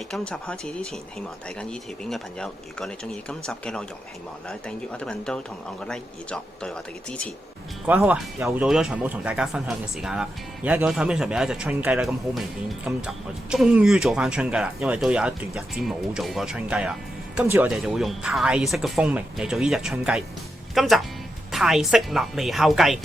喺今集開始之前，希望睇緊呢條片嘅朋友，如果你中意今集嘅內容，希望你訂閱我哋頻道同按個 like 以作對我哋嘅支持。各位好啊，又到咗財務同大家分享嘅時間啦。而家見到台面上面有一隻春雞啦，咁好明顯今集我哋終於做翻春雞啦，因為都有一段日子冇做過春雞啦。今次我哋就會用泰式嘅風味嚟做呢隻春雞。今集泰式臘味烤雞。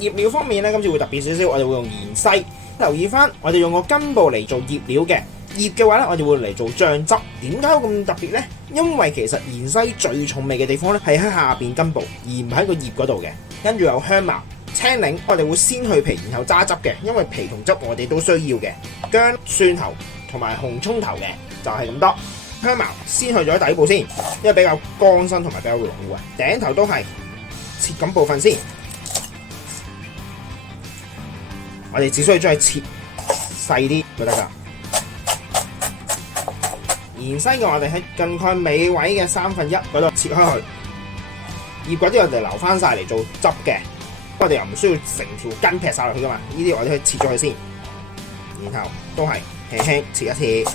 醃料方面咧，今次會特別少少，我哋會用芫茜。留意翻，我哋用個根部嚟做醃料嘅。醃嘅話咧，我哋會嚟做醬汁。點解會咁特別呢？因為其實芫茜最重味嘅地方咧，係喺下邊根部，而唔喺個葉嗰度嘅。跟住有香茅、青檸，我哋會先去皮，然後揸汁嘅，因為皮同汁我哋都需要嘅。薑、蒜頭同埋紅葱頭嘅，就係咁多。香茅先去咗底部先，因為比較乾身同埋比較老啊。頂頭都係切咁部分先。我哋只需要將佢切細啲就得㗎。芫茜嘅我哋喺近概尾位嘅1/3嗰度切開佢，葉嗰啲我哋留翻晒嚟做汁嘅。我哋又唔需要成條根劈晒落去㗎嘛，呢啲我哋可以切咗佢先，然後都係輕輕切一切。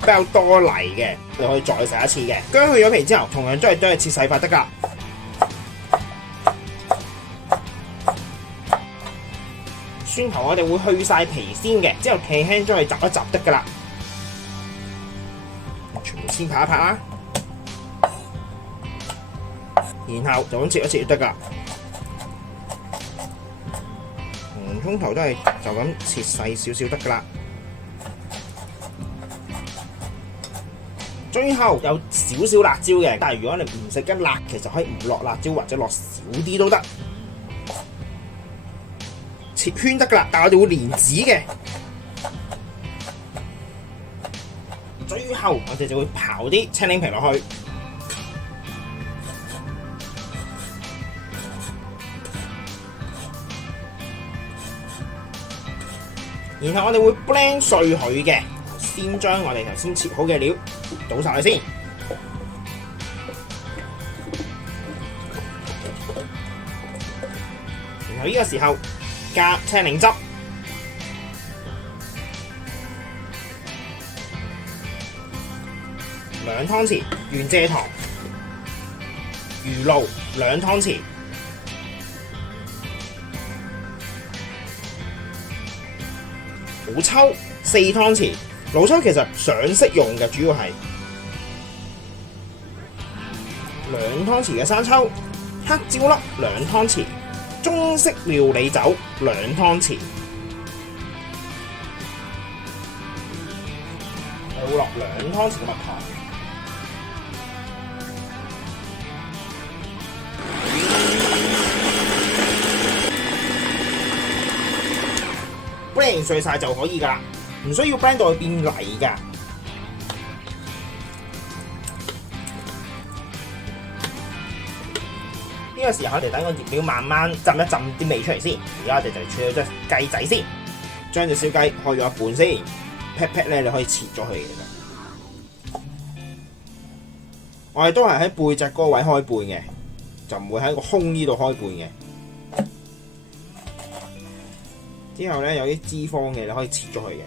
比較多泥嘅，你可以再洗一次嘅。薑去咗皮之後，同樣都係切細塊得㗎。蒜頭我哋會去晒皮先嘅，之後輕輕將佢揼一揼得㗎啦。全部先拍一拍啦，然後就咁切一切就得㗎。紅葱頭都係就咁切細少少得㗎啦。最後有少少辣椒嘅，但係如果你唔食得辣，其實可以唔落辣椒或者落少啲都得。切圈得㗎啦，但係我哋會連籽嘅。最後我哋就會刨啲青檸皮落去，然後我哋會 blend 碎佢嘅。先將我哋頭先切好嘅料倒晒去先，然後呢個時候加青檸汁、2湯匙原蔗糖、魚露2湯匙、老抽4湯匙。老抽其實上色用嘅，主要係2湯匙嘅生抽、黑椒粒2湯匙、中式料理酒2湯匙，我會落2湯匙嘅蜜糖。blend 碎晒就可以㗎啦。唔需要 blend 到佢變泥㗎。呢個時候我哋等個醃料慢慢浸一浸啲味出嚟先。而家我哋就處理隻雞仔先，將隻燒雞開咗一半先。pat pat 咧你可以切咗佢嘅。我哋都係喺背脊嗰個位開背嘅，就唔會喺個胸呢度開背嘅。之後咧有啲脂肪嘅你可以切咗佢嘅。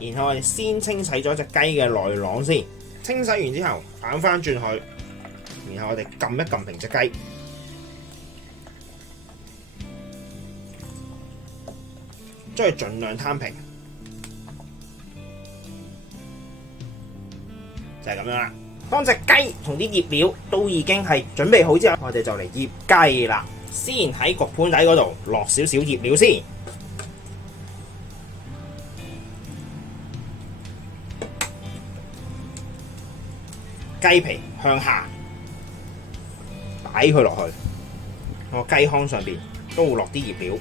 然後我哋先清洗咗隻雞嘅內囊先，清洗完之後反翻轉去，然後我哋撳一撳平隻雞，將佢盡量攤平，就係咁樣啦。當隻雞同啲醃料都已經係準備好之後，我哋就嚟醃雞啦。先喺焗盤底嗰度落少少醃料先。雞皮向下擺佢落去，個雞腔上邊都會落啲醃料，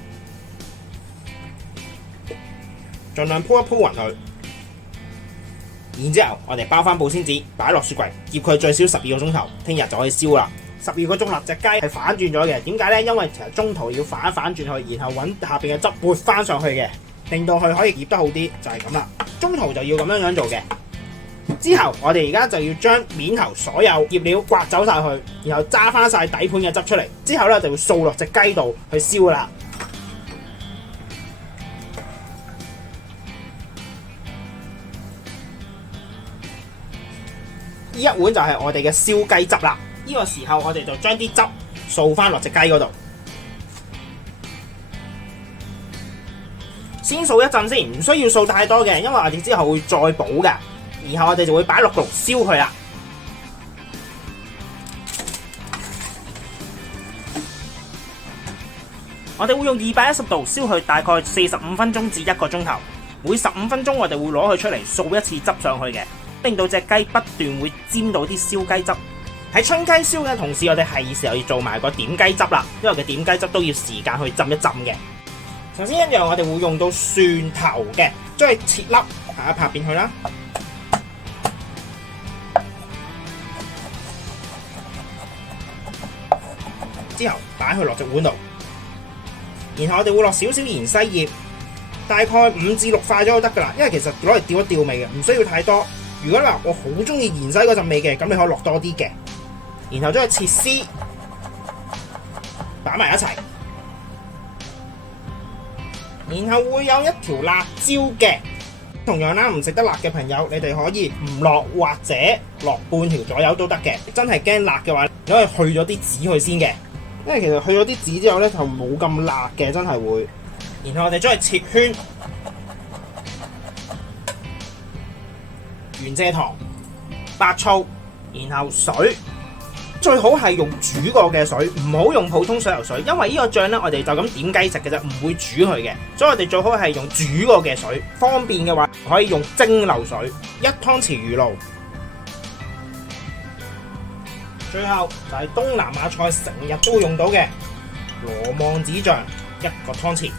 盡量鋪一鋪勻佢。然之後我哋包翻保鮮紙，擺落雪櫃，醃佢最少12個鐘頭，聽日就可以燒啦。12個鐘啦，隻雞係反轉咗嘅，點解呢？因為其實中途要反一反轉去，然後揾下邊嘅汁撥翻上去嘅。令到佢可以醃得好啲，就係咁啦。中途就要咁樣做嘅。之後我哋而家就要將面頭所有醃料刮走晒佢，然後揸翻晒底盤嘅汁出嚟。之後咧就會掃落隻雞度去燒啦。呢一碗就係我哋嘅燒雞汁啦。呢個時候我哋就將啲汁掃翻落隻雞嗰度，先掃一陣先，唔需要掃太多嘅，因為我哋之後會再補嘅。然後我哋就會擺落爐燒佢啦。我哋會用210度燒佢大概45分鐘至1個鐘頭，每15分鐘我哋會攞佢出嚟掃一次汁上去嘅，令到隻雞不斷會沾到啲燒雞汁。喺春雞燒嘅同時，我哋係時候要做埋個點雞汁啦，因為個點雞汁都要時間去浸一浸嘅。首先一樣，我哋會用到蒜頭嘅，將佢切粒拍一拍變佢啦。之後擺去落隻碗度，然後我哋會落少少芫茜葉，大概5至6塊咗就得噶啦。因為其實攞嚟調一調味嘅，唔需要太多。如果你話我好中意芫茜嗰陣味嘅，咁你可以落多啲嘅。然後將佢切絲，擺埋一齊。然後會有一條辣椒嘅，同樣啦，唔食得辣嘅朋友，你哋可以唔落或者落半條左右都得嘅。真係驚辣嘅話，你可以去咗啲籽去先嘅。因為其實去咗啲籽之後咧，就冇咁辣嘅，真係會。然後我哋將佢切圈，原蔗糖、白醋，然後水，最好係用煮過嘅水，唔好用普通水游水，因為呢個醬咧，我哋就咁點雞食嘅啫，唔會煮佢嘅。所以我哋最好係用煮過嘅水，方便嘅話可以用蒸餾水，1湯匙魚露。最後就係東南亞菜成日都會用到嘅羅望子醬，1個湯匙。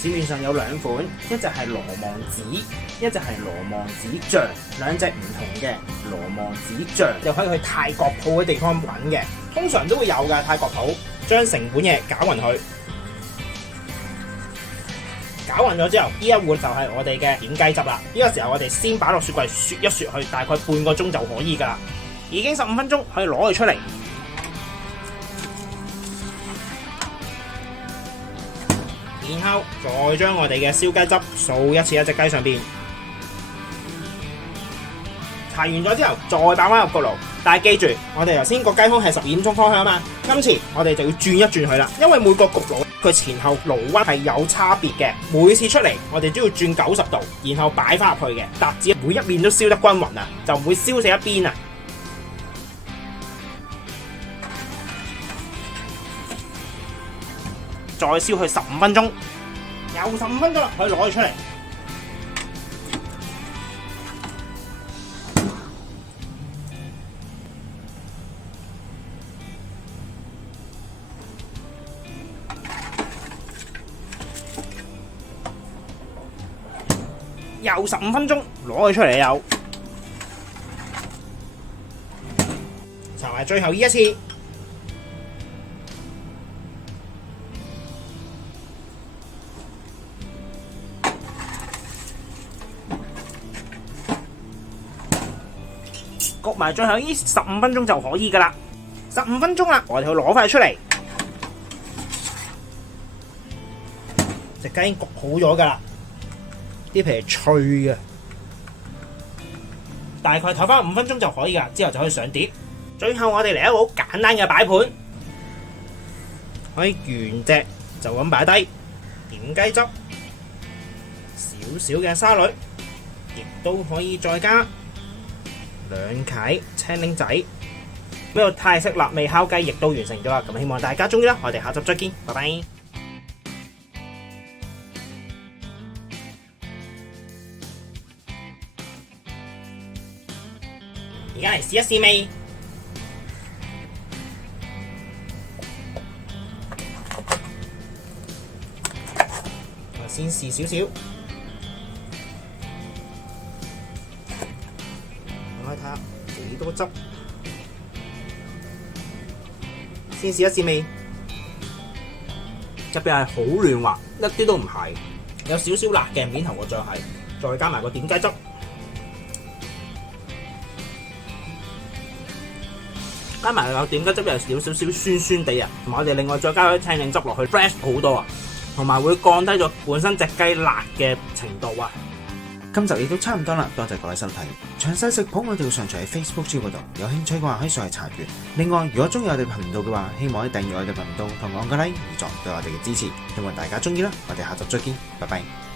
市面上有2款，一隻係羅望子，一隻係羅望子醬，兩隻唔同嘅羅望子醬，又可以去泰國鋪嘅地方揾嘅，通常都會有嘅泰國鋪。將成碗嘢攪勻佢，攪勻咗之後，呢一碗就係我哋嘅點雞汁啦。呢個時候我哋先擺落雪櫃雪一雪去，大概半個鐘就可以噶啦。已經15分鐘，可以攞佢出嚟，然後再將我哋嘅燒雞汁掃一次喺隻雞上邊，搽完咗之後再擺翻入個爐。但係記住，我哋頭先個雞胸係12點鐘方向啊嘛，今次我哋就要轉一轉佢啦，因為每個焗爐佢前後爐溫係有差別嘅，每次出嚟我哋都要轉90度，然後擺翻入去嘅，達至每一面都燒得均勻啊，就唔會燒死一邊啊。再燒去15分鐘，又15分鐘啦，可以攞佢出嚟。又15分鐘，攞佢出嚟又。就係最後呢一次。焗埋最後呢15分鐘就可以噶啦，15分鐘啦，我哋去攞翻出嚟。隻雞已經焗好咗噶啦，啲皮係脆嘅，大概唞翻5分鐘就可以噶，之後就可以上碟。最後我哋嚟一個好簡單嘅擺盤，可以原隻就咁擺低，點雞汁，少少嘅沙律，亦都可以再加2塊青檸仔，呢個泰式辣味烤雞亦都完成咗啦。咁希望大家鍾意啦，我哋下集再見，拜拜。而家嚟試一試味，我先試少少。睇下幾多汁，先試一試味，入邊係好嫩滑，一啲都唔係。有少少辣嘅面頭個醬係，再加埋個點雞汁，加埋個點雞汁有少少酸酸地啊，同埋我哋另外再加咗青檸汁落去 ，fresh 好多啊，同埋會降低咗本身隻雞辣嘅程度啊。今集亦都差唔多啦，多謝各位收睇。詳細食譜我哋會上傳喺 Facebook 專頁嗰度，有興趣嘅話可以上去查閱。另外，如果中意我哋頻道嘅話，希望可以訂閱我哋頻道同我按個 like，以作對我哋嘅支持。希望大家中意啦，我哋下集再見，拜拜。